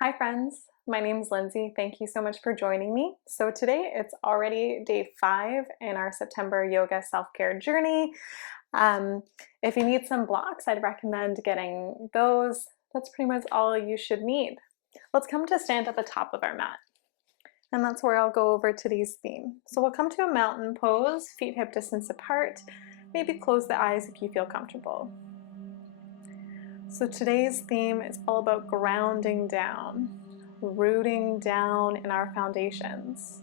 Hi friends, my name is Lindsay. Thank you so much for joining me. So today it's already day 5 in our September yoga self-care journey. If you need some blocks, I'd recommend getting those. That's pretty much all you should need. Let's come to stand at the top of our mat. And that's where I'll go over today's theme. So we'll come to a mountain pose, feet hip distance apart. Maybe close the eyes if you feel comfortable. So today's theme is all about grounding down, rooting down in our foundations.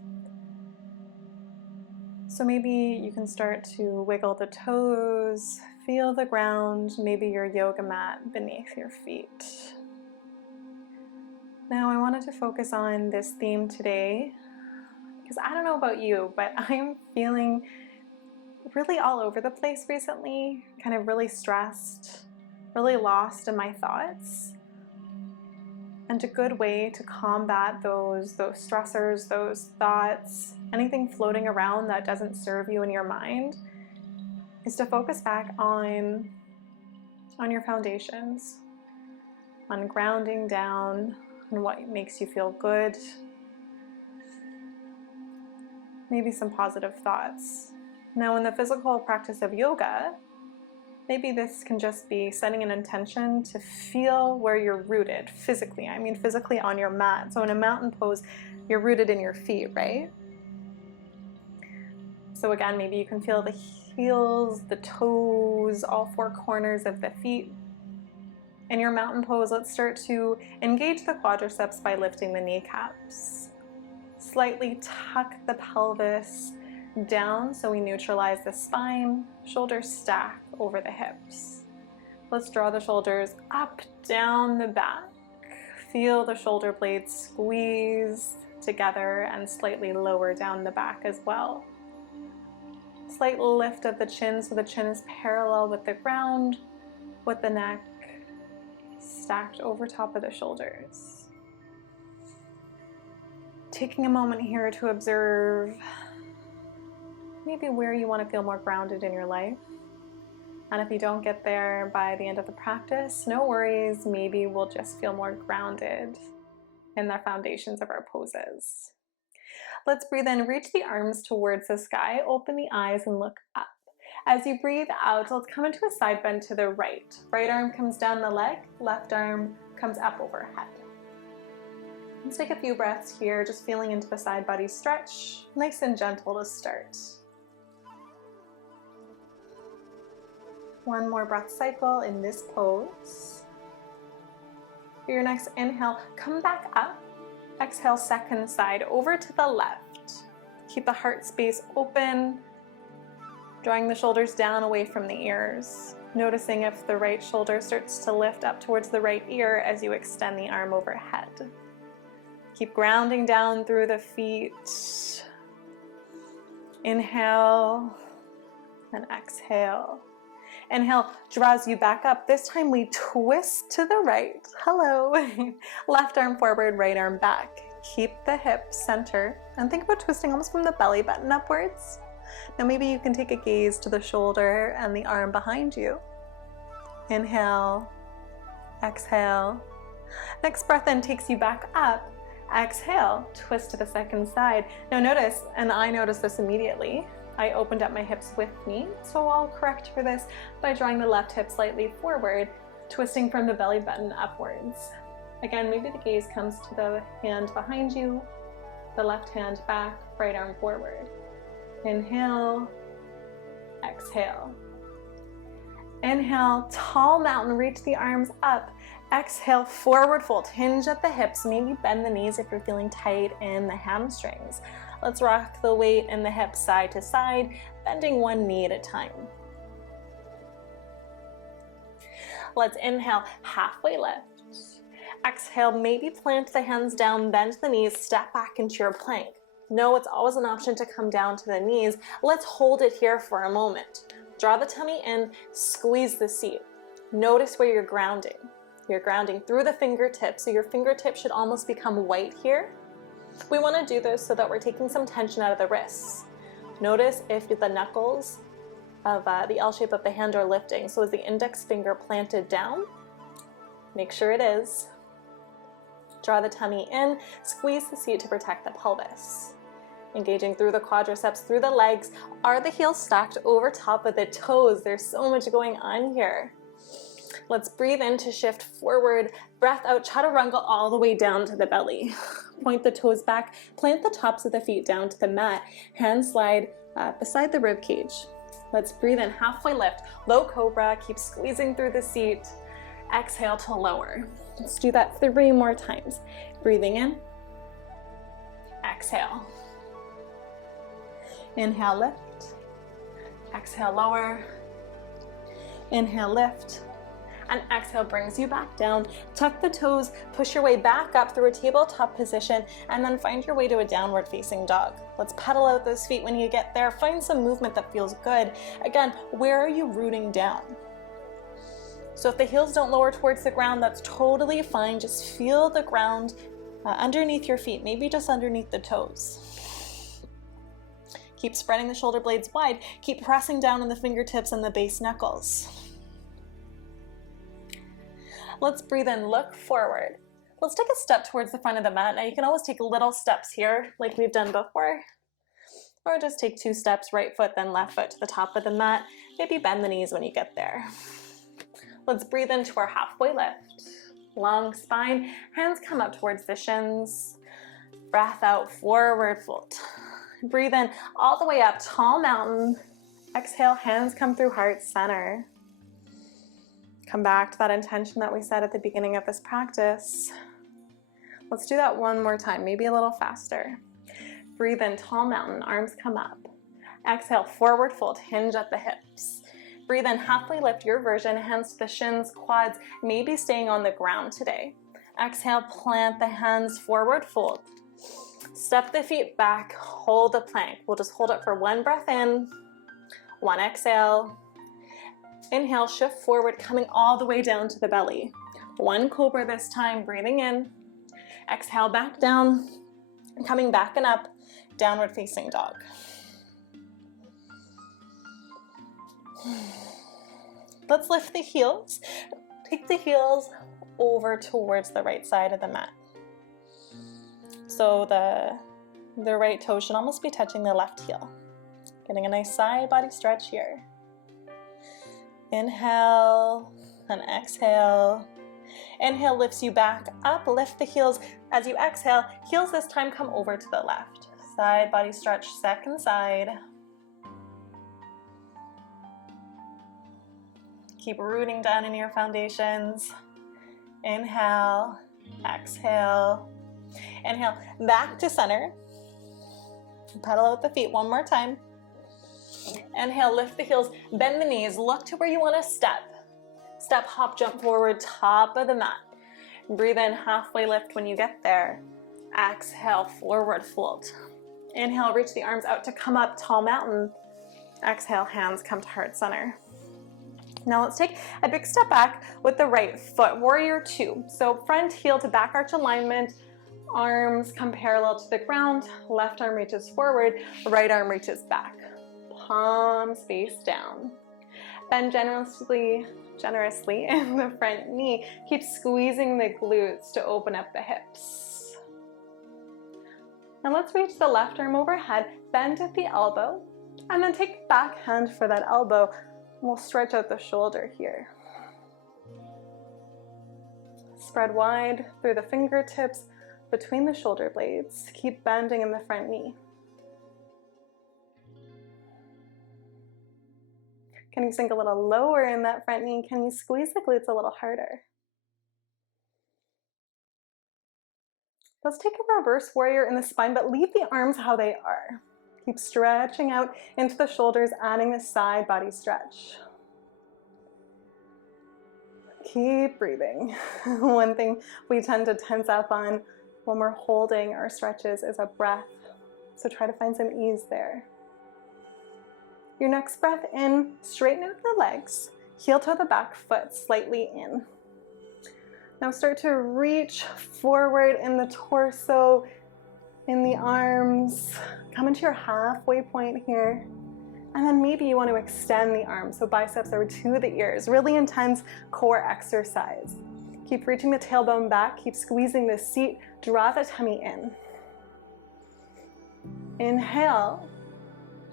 So maybe you can start to wiggle the toes, feel the ground, maybe your yoga mat beneath your feet. Now I wanted to focus on this theme today because I don't know about you, but I'm feeling really all over the place recently, kind of really stressed, really lost in my thoughts. And a good way to combat those stressors, those thoughts, anything floating around that doesn't serve you in your mind, is to focus back on your foundations, on grounding down, on what makes you feel good, maybe some positive thoughts. Now in the physical practice of yoga, maybe this can just be setting an intention to feel where you're rooted physically. I mean physically on your mat. So in a mountain pose, you're rooted in your feet, right? So again, maybe you can feel the heels, the toes, all 4 corners of the feet. In your mountain pose, let's start to engage the quadriceps by lifting the kneecaps. Slightly tuck the pelvis down so we neutralize the spine, shoulders stack over the hips. Let's draw the shoulders up, down the back. Feel the shoulder blades squeeze together and slightly lower down the back as well. Slight lift of the chin so the chin is parallel with the ground, with the neck stacked over top of the shoulders. Taking a moment here to observe maybe where you want to feel more grounded in your life. And if you don't get there by the end of the practice, no worries, maybe we'll just feel more grounded in the foundations of our poses. Let's breathe in, reach the arms towards the sky, open the eyes and look up. As you breathe out, let's come into a side bend to the right. Right arm comes down the leg, left arm comes up overhead. Let's take a few breaths here, just feeling into the side body stretch, nice and gentle to start. One more breath cycle in this pose. For your next inhale, come back up. Exhale, second side over to the left. Keep the heart space open, drawing the shoulders down away from the ears. Noticing if the right shoulder starts to lift up towards the right ear as you extend the arm overhead. Keep grounding down through the feet. Inhale and exhale. Inhale draws you back up. This time we twist to the right. Hello. Left arm forward, right arm back. Keep the hips center and think about twisting almost from the belly button upwards. Now maybe you can take a gaze to the shoulder and the arm behind you. Inhale, exhale. Next breath in takes you back up. Exhale, twist to the second side. Now notice, and I noticed this immediately, I opened up my hips with me, so I'll correct for this by drawing the left hip slightly forward, twisting from the belly button upwards. Again, maybe the gaze comes to the hand behind you, the left hand back, right arm forward. Inhale, exhale. Inhale, tall mountain, reach the arms up. Exhale, forward fold, hinge at the hips, maybe bend the knees if you're feeling tight in the hamstrings. Let's rock the weight in the hips side to side, bending one knee at a time. Let's inhale, halfway lift. Exhale, maybe plant the hands down, bend the knees, step back into your plank. No, it's always an option to come down to the knees. Let's hold it here for a moment. Draw the tummy in, squeeze the seat. Notice where you're grounding. You're grounding through the fingertips, so your fingertips should almost become white here. We want to do this so that we're taking some tension out of the wrists. Notice if the knuckles of the L shape of the hand are lifting. So is the index finger planted down? Make sure it is. Draw the tummy in, squeeze the seat to protect the pelvis. Engaging through the quadriceps, through the legs. Are the heels stacked over top of the toes? There's so much going on here. Let's breathe in to shift forward. Breath out, chaturanga all the way down to the belly. Point the toes back, plant the tops of the feet down to the mat. Hands slide beside the rib cage. Let's breathe in, halfway lift, low cobra, keep squeezing through the seat. Exhale to lower. Let's do that 3 more times. Breathing in, exhale. Inhale, lift. Exhale, lower. Inhale, lift. And exhale brings you back down. Tuck the toes, push your way back up through a tabletop position, and then find your way to a downward facing dog. Let's pedal out those feet when you get there. Find some movement that feels good. Again, where are you rooting down? So if the heels don't lower towards the ground, that's totally fine. Just feel the ground underneath your feet, maybe just underneath the toes. Keep spreading the shoulder blades wide. Keep pressing down on the fingertips and the base knuckles. Let's breathe in, look forward. Let's take a step towards the front of the mat. Now you can always take little steps here like we've done before, or just take 2 steps, right foot, then left foot to the top of the mat. Maybe bend the knees when you get there. Let's breathe into our halfway lift. Long spine, hands come up towards the shins. Breath out, forward fold. Breathe in all the way up, tall mountain. Exhale, hands come through heart center. Come back to that intention that we set at the beginning of this practice. Let's do that 1 more time, maybe a little faster. Breathe in, tall mountain, arms come up. Exhale, forward fold, hinge at the hips. Breathe in, halfway lift, your version, hands to the shins, quads, maybe staying on the ground today. Exhale, plant the hands, forward fold. Step the feet back, hold the plank. We'll just hold it for 1 breath in, 1 exhale. Inhale, shift forward, coming all the way down to the belly. 1 cobra this time, breathing in. Exhale, back down, coming back and up, downward facing dog. Let's lift the heels. Take the heels over towards the right side of the mat. So the right toe should almost be touching the left heel. Getting a nice side body stretch here. Inhale and exhale. Inhale lifts you back up, lift the heels. As you exhale, heels this time come over to the left. Side body stretch, second side. Keep rooting down in your foundations. Inhale, exhale. Inhale, back to center. Pedal out the feet 1 more time. Inhale, lift the heels, bend the knees, look to where you want to step. Step, hop, jump forward, top of the mat. Breathe in, halfway lift when you get there. Exhale, forward fold. Inhale, reach the arms out to come up, tall mountain. Exhale, hands come to heart center. Now let's take a big step back with the right foot, warrior 2. So front heel to back arch alignment, arms come parallel to the ground, left arm reaches forward, right arm reaches back. Palms face down. Bend generously in the front knee. Keep squeezing the glutes to open up the hips. Now let's reach the left arm overhead, bend at the elbow, and then take the back hand for that elbow. We'll stretch out the shoulder here. Spread wide through the fingertips between the shoulder blades. Keep bending in the front knee. Can you sink a little lower in that front knee? Can you squeeze the glutes a little harder? Let's take a reverse warrior in the spine, but leave the arms how they are. Keep stretching out into the shoulders, adding the side body stretch. Keep breathing. One thing we tend to tense up on when we're holding our stretches is a breath. So try to find some ease there. Your next breath in, straighten out the legs. Heel toe the back foot slightly in. Now start to reach forward in the torso, in the arms. Come into your halfway point here. And then maybe you want to extend the arms, so biceps over to the ears. Really intense core exercise. Keep reaching the tailbone back, keep squeezing the seat, draw the tummy in. Inhale.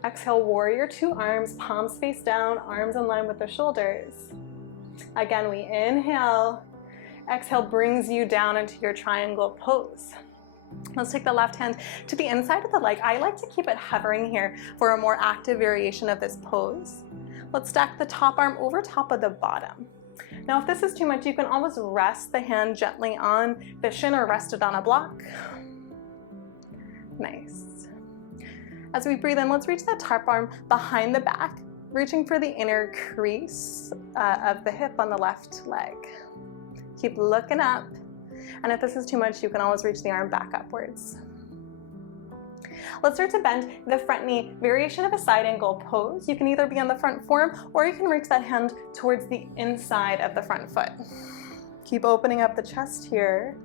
Exhale, warrior two, arms, palms face down, arms in line with the shoulders. Again, we inhale. Exhale brings you down into your triangle pose. Let's take the left hand to the inside of the leg. I like to keep it hovering here for a more active variation of this pose. Let's stack the top arm over top of the bottom. Now, if this is too much, you can always rest the hand gently on the shin or rest it on a block. Nice. As we breathe in, let's reach that top arm behind the back, reaching for the inner crease of the hip on the left leg. Keep looking up. And if this is too much, you can always reach the arm back upwards. Let's start to bend the front knee, variation of a side angle pose. You can either be on the front forearm or you can reach that hand towards the inside of the front foot. Keep opening up the chest here.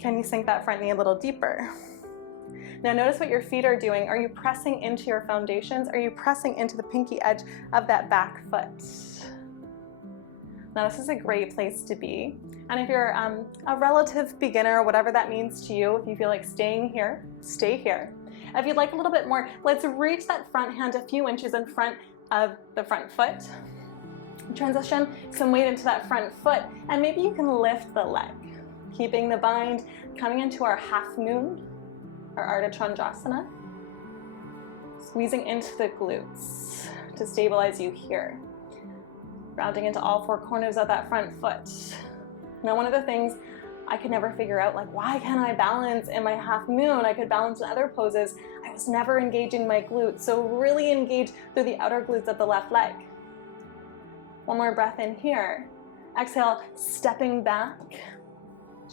Can you sink that front knee a little deeper? Now notice what your feet are doing. Are you pressing into your foundations? Are you pressing into the pinky edge of that back foot? Now this is a great place to be. And if you're a relative beginner, whatever that means to you, if you feel like staying here, stay here. If you'd like a little bit more, let's reach that front hand a few inches in front of the front foot. Transition some weight into that front foot, and maybe you can lift the leg, keeping the bind, coming into our half moon, our Ardha Chandrasana, squeezing into the glutes to stabilize you here. Rounding into all four corners of that front foot. Now, one of the things I could never figure out, like, why can't I balance in my half moon? I could balance in other poses. I was never engaging my glutes. So really engage through the outer glutes of the left leg. One more breath in here. Exhale, stepping back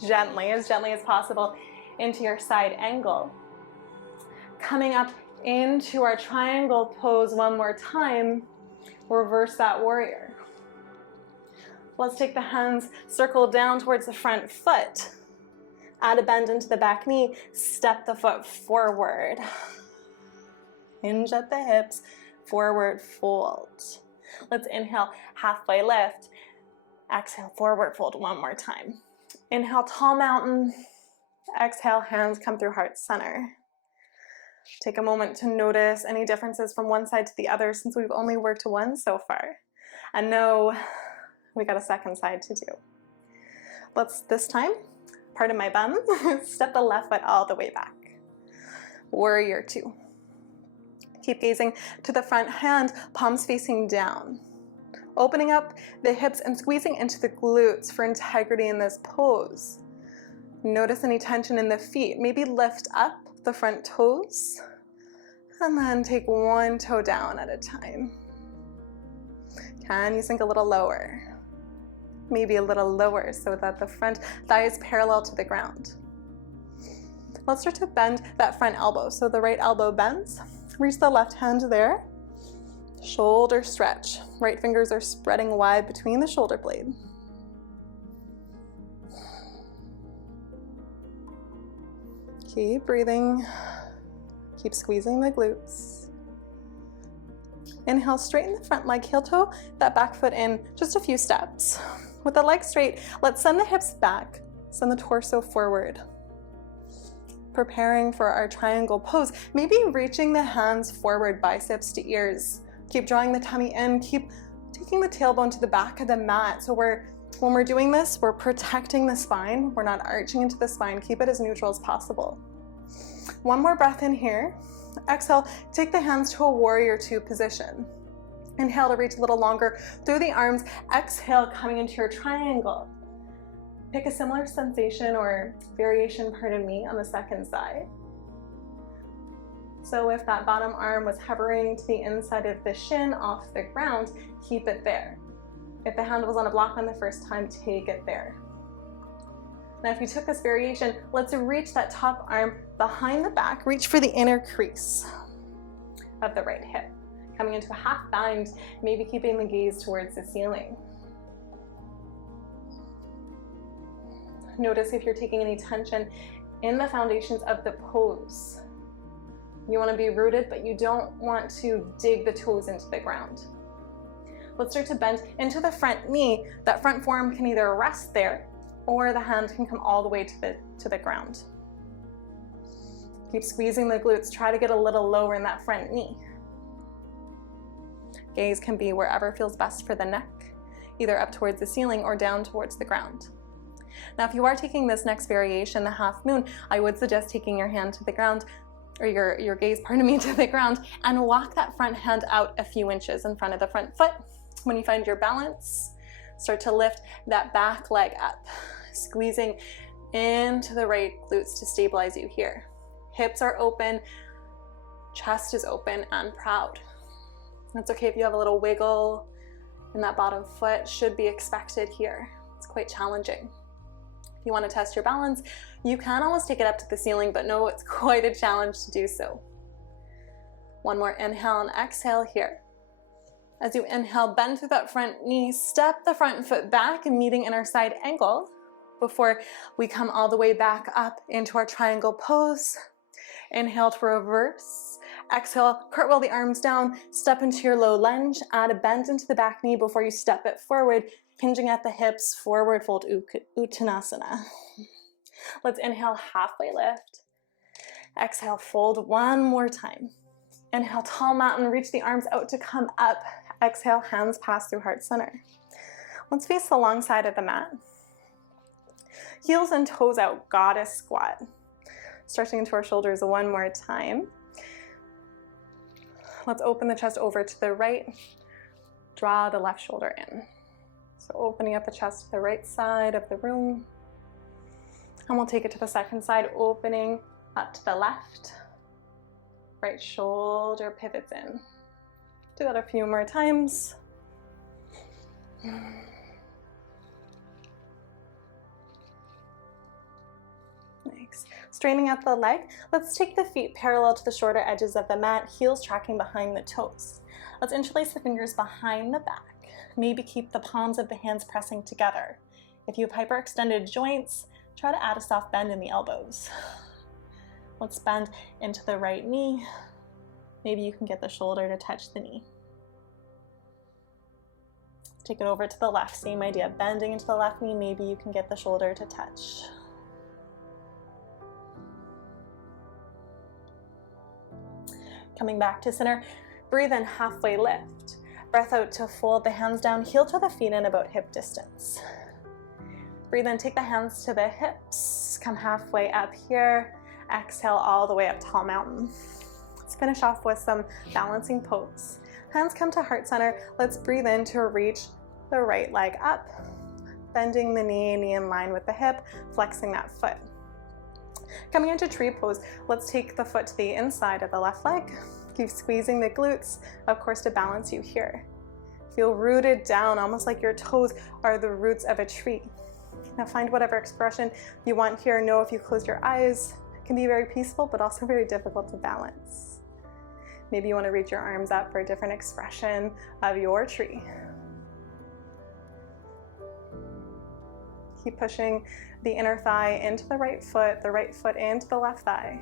gently as possible into your side angle. Coming up into our triangle pose one more time. Reverse that warrior. Let's take the hands, circle down towards the front foot. Add a bend into the back knee, step the foot forward. Hinge at the hips, forward fold. Let's inhale, halfway lift. Exhale, forward fold one more time. Inhale, tall mountain. Exhale, hands come through heart center. Take a moment to notice any differences from one side to the other since we've only worked one so far. And know we got a second side to do. Let's, this time, pardon my bum, step the left foot all the way back. Warrior two. Keep gazing to the front hand, palms facing down. Opening up the hips and squeezing into the glutes for integrity in this pose. Notice any tension in the feet. Maybe lift up the front toes and then take one toe down at a time. Can you sink a little lower? Maybe a little lower so that the front thigh is parallel to the ground. Let's start to bend that front elbow. So the right elbow bends. Reach the left hand there. Shoulder stretch. Right fingers are spreading wide between the shoulder blade. Keep breathing. Keep squeezing the glutes. Inhale, straighten the front leg, heel toe that back foot in just a few steps. With the leg straight, let's send the hips back, send the torso forward. Preparing for our triangle pose, maybe reaching the hands forward, biceps to ears. Keep drawing the tummy in, keep taking the tailbone to the back of the mat. So when we're doing this, we're protecting the spine. We're not arching into the spine. Keep it as neutral as possible. One more breath in here. Exhale, take the hands to a warrior two position. Inhale to reach a little longer through the arms. Exhale, coming into your triangle. Pick a similar sensation or variation, pardon me, on the second side. So if that bottom arm was hovering to the inside of the shin off the ground, keep it there. If the hand was on a block on the first time, take it there. Now if you took this variation, let's reach that top arm behind the back, reach for the inner crease of the right hip. Coming into a half bind, maybe keeping the gaze towards the ceiling. Notice if you're taking any tension in the foundations of the pose. You want to be rooted, but you don't want to dig the toes into the ground. Let's start to bend into the front knee. That front forearm can either rest there or the hand can come all the way to the ground. Keep squeezing the glutes. Try to get a little lower in that front knee. Gaze can be wherever feels best for the neck, either up towards the ceiling or down towards the ground. Now, if you are taking this next variation, the half moon, I would suggest taking your hand to the ground, or your gaze, pardon me, to the ground, and walk that front hand out a few inches in front of the front foot. When you find your balance, start to lift that back leg up, squeezing into the right glutes to stabilize you here. Hips are open, chest is open and proud. It's okay if you have a little wiggle in that bottom foot, should be expected here. It's quite challenging. If you want to test your balance, you can almost take it up to the ceiling, but no, it's quite a challenge to do so. One more inhale and exhale here. As you inhale, bend through that front knee, step the front foot back and meeting inner side angle before we come all the way back up into our triangle pose. Inhale to reverse. Exhale, cartwheel the arms down, step into your low lunge, add a bend into the back knee before you step it forward, hinging at the hips, forward fold Uttanasana. Let's inhale, halfway lift. Exhale, fold one more time. Inhale, tall mountain, reach the arms out to come up. Exhale, hands pass through heart center. Let's face the long side of the mat. Heels and toes out, goddess squat. Stretching into our shoulders one more time. Let's open the chest over to the right. Draw the left shoulder in. So opening up the chest to the right side of the room. And we'll take it to the second side, opening up to the left. Right shoulder pivots in. Do that a few more times. Nice. Straightening out the leg, let's take the feet parallel to the shorter edges of the mat, heels tracking behind the toes. Let's interlace the fingers behind the back. Maybe keep the palms of the hands pressing together. If you have hyperextended joints, try to add a soft bend in the elbows. Let's bend into the right knee. Maybe you can get the shoulder to touch the knee. Take it over to the left, same idea, bending into the left knee, maybe you can get the shoulder to touch. Coming back to center, breathe in, halfway lift. Breath out to fold the hands down, heel to the feet in about hip distance. Breathe in, take the hands to the hips, come halfway up here. Exhale all the way up, tall mountain. Let's finish off with some balancing pose. Hands come to heart center. Let's breathe in to reach the right leg up. Bending the knee in line with the hip, flexing that foot. Coming into tree pose, let's take the foot to the inside of the left leg. Keep squeezing the glutes, of course, to balance you here. Feel rooted down, almost like your toes are the roots of a tree. Now find whatever expression you want here. Know if you close your eyes, it can be very peaceful, but also very difficult to balance. Maybe you want to reach your arms up for a different expression of your tree. Keep pushing the inner thigh into the right foot into the left thigh.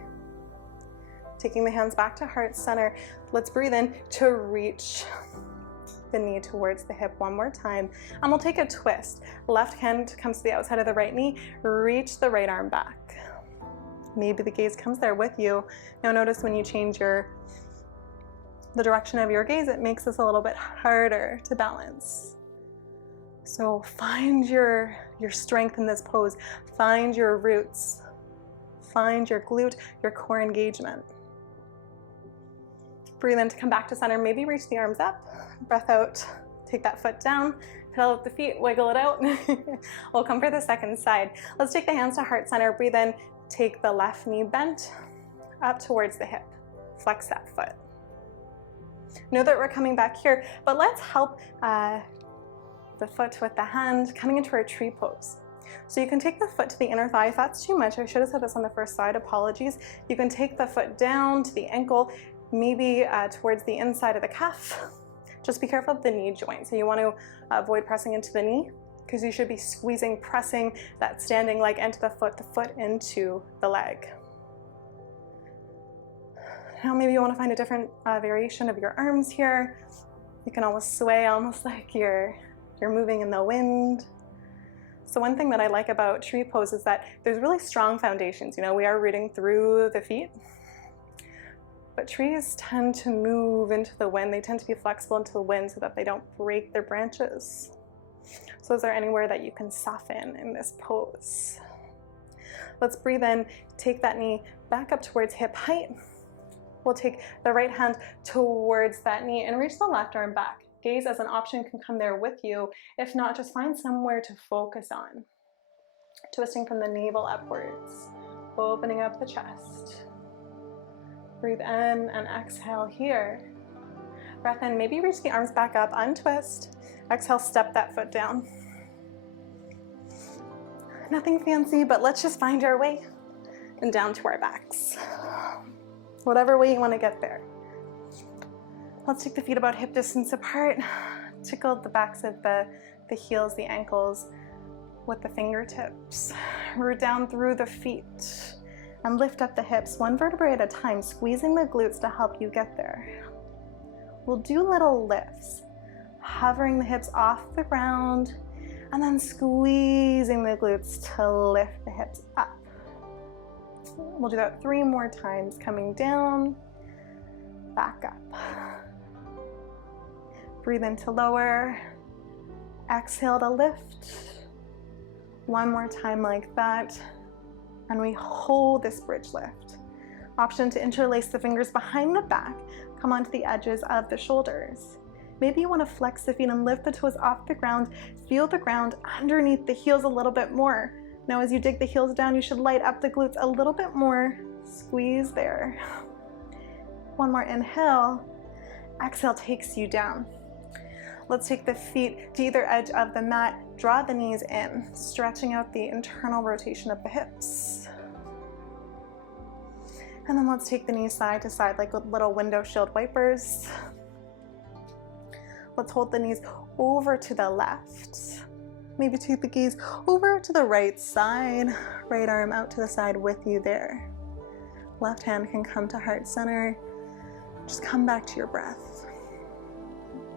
Taking the hands back to heart center. Let's breathe in to reach the knee towards the hip one more time. And we'll take a twist. Left hand comes to the outside of the right knee. Reach the right arm back. Maybe the gaze comes there with you. Now notice when you change the direction of your gaze, it makes this a little bit harder to balance. So find your strength in this pose. Find your roots. Find your glute, your core engagement. Breathe in to come back to center. Maybe reach the arms up. Breath out. Take that foot down. Pedal with the feet. Wiggle it out. We'll come for the second side. Let's take the hands to heart center. Breathe in. Take the left knee bent up towards the hip. Flex that foot. Know that we're coming back here, but let's help the foot with the hand, coming into our tree pose. So you can take the foot to the inner thigh. If that's too much, I should have said this on the first slide, apologies. You can take the foot down to the ankle, maybe towards the inside of the calf. Just be careful of the knee joint. So you want to avoid pressing into the knee, because you should be squeezing, pressing that standing leg into the foot into the leg. Now maybe you want to find a different variation of your arms here. You can almost sway almost like you're moving in the wind. So one thing that I like about tree pose is that there's really strong foundations. You know, we are rooting through the feet, but trees tend to move into the wind. They tend to be flexible into the wind so that they don't break their branches. So is there anywhere that you can soften in this pose? Let's breathe in, take that knee back up towards hip height. We'll take the right hand towards that knee and reach the left arm back. Gaze as an option can come there with you. If not, just find somewhere to focus on. Twisting from the navel upwards, opening up the chest. Breathe in and exhale here. Breath in, maybe reach the arms back up, untwist. Exhale, step that foot down. Nothing fancy, but let's just find our way and down to our backs. Whatever way you want to get there. Let's take the feet about hip distance apart. Tickle the backs of the heels, the ankles with the fingertips. Root down through the feet and lift up the hips one vertebrae at a time, squeezing the glutes to help you get there. We'll do little lifts, hovering the hips off the ground and then squeezing the glutes to lift the hips up. We'll do that 3 more times, coming down, back up. Breathe in to lower, exhale to lift. 1 more time like that, and we hold this bridge lift. Option to interlace the fingers behind the back, come onto the edges of the shoulders. Maybe you want to flex the feet and lift the toes off the ground, feel the ground underneath the heels a little bit more. Now as you dig the heels down, you should light up the glutes a little bit more. Squeeze there. 1 more inhale. Exhale takes you down. Let's take the feet to either edge of the mat, draw the knees in, stretching out the internal rotation of the hips. And then let's take the knees side to side like little window shield wipers. Let's hold the knees over to the left. Maybe take the gaze over to the right side. Right arm out to the side with you there. Left hand can come to heart center. Just come back to your breath.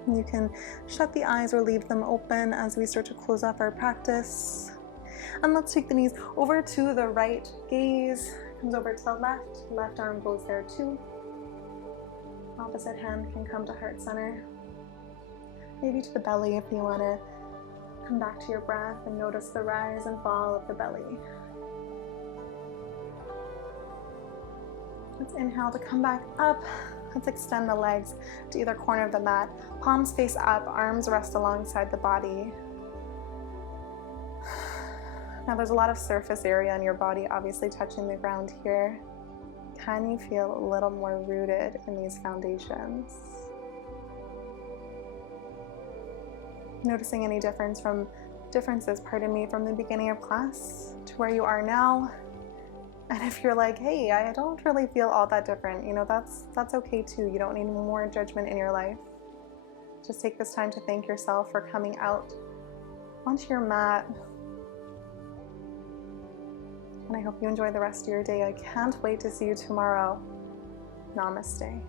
You can shut the eyes or leave them open as we start to close off our practice. And let's take the knees over to the right. Gaze comes over to the left. Left arm goes there too. Opposite hand can come to heart center. Maybe to the belly if you want to come back to your breath and notice the rise and fall of the belly. Let's inhale to come back up. Let's extend the legs to either corner of the mat. Palms face up, arms rest alongside the body. Now there's a lot of surface area on your body, obviously touching the ground here. Can you feel a little more rooted in these foundations? Noticing any differences from the beginning of class to where you are now. And if you're like, hey, I don't really feel all that different, you know, that's okay too. You don't need more judgment in your life. Just take this time to thank yourself for coming out onto your mat. And I hope you enjoy the rest of your day. I can't wait to see you tomorrow. Namaste.